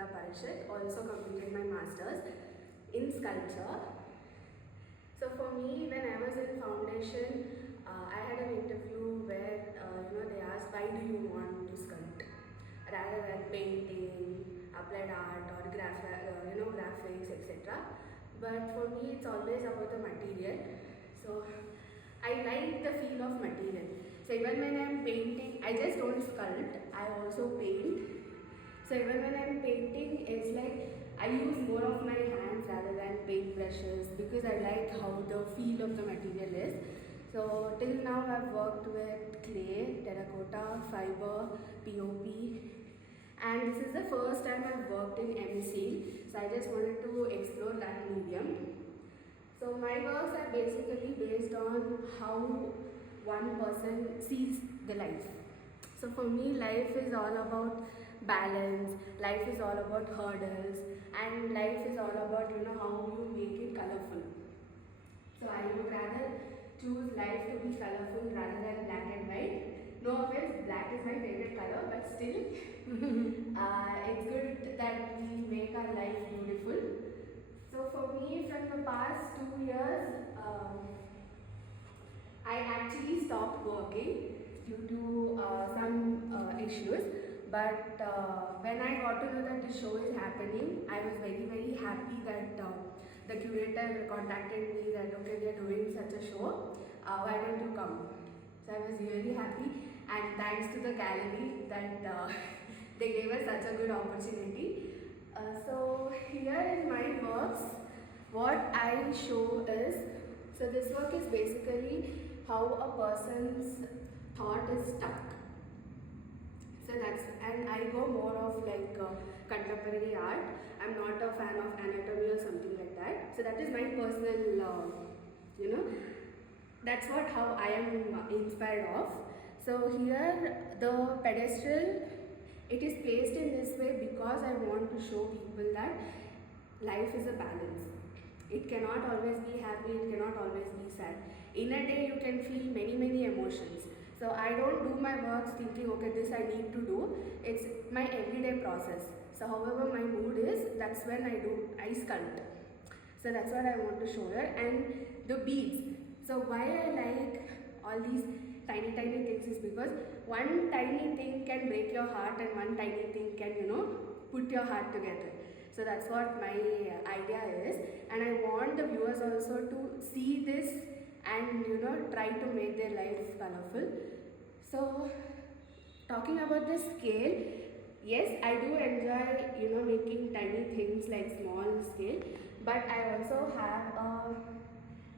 also completed my masters in sculpture. So for me, when I was in foundation, I had an interview where they asked, why do you want to sculpt rather than painting, applied art, or graphics, etc. But for me, it's always about the material. So I like the feel of material. So even when I'm painting, I just don't sculpt, I also paint. So even when I'm painting, it's like I use more of my hands rather than paint brushes because I like how the feel of the material is. So till now I've worked with clay, terracotta, fiber, POP, and this is the first time I've worked in MC. So I just wanted to explore that medium. So my works are basically based on how one person sees the life. So for me, life is all about balance, life is all about hurdles, and life is all about how you make it colorful. So I would rather choose life to be colorful rather than black and white. No offense, black is my favorite color, but still, it's good that we make our life beautiful. So for me, from the past 2 years, I actually stopped working due to some issues. But when I got to know that the show is happening, I was very happy that the curator contacted me that okay, we are doing such a show, why don't you come? So I was really happy, and thanks to the gallery that they gave us such a good opportunity. So here in my works, what I show is, so this work is basically how a person's thought is stuck. So that's, and I go more of like contemporary art. I'm not a fan of anatomy or something like that. So that is my personal, that's what how I am inspired of. So here the pedestal, it is placed in this way because I want to show people that life is a balance. It cannot always be happy, it cannot always be sad. In a day you can feel many emotions. So I don't do my works thinking, okay, this I need to do. It's my everyday process. So however my mood is, that's when I sculpt. So that's what I want to show here. And the beads. So why I like all these tiny things is because one tiny thing can break your heart and one tiny thing can, put your heart together. So that's what my idea is, and I want the viewers also to see this and try to make their life colorful. So talking about the scale, yes, I do enjoy making tiny things like small scale, but I also have a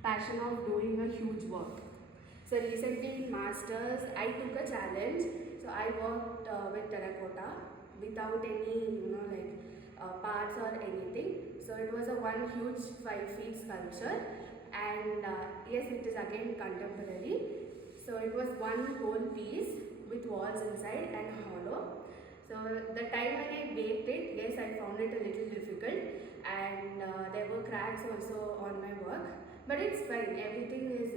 passion of doing a huge work. So recently in masters I took a challenge. So I worked with terracotta without any parts or anything. So it was a one huge 5 feet sculpture, and yes, it is again contemporary. So it was one whole piece with walls inside and hollow. So the time when I baked it, yes, I found it a little difficult, and there were cracks also on my work, but it's fine. Everything is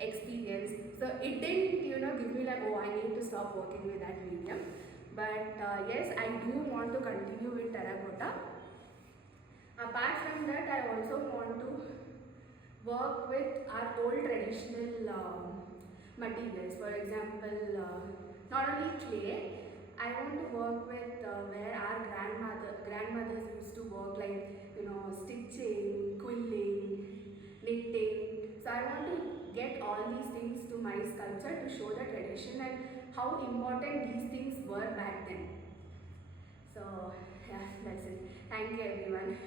experience. So it didn't give me like, oh, I need to stop working with that medium. But yes, I do want to continue with terracotta. Apart from that, I also want to work with our old traditional materials. For example, not only clay, I want to work with where our grandmothers used to work, like stitching, quilling, knitting. So I want to get all these things to my sculpture to show the tradition and how important these things were back then. So yeah, that's it. Thank you everyone.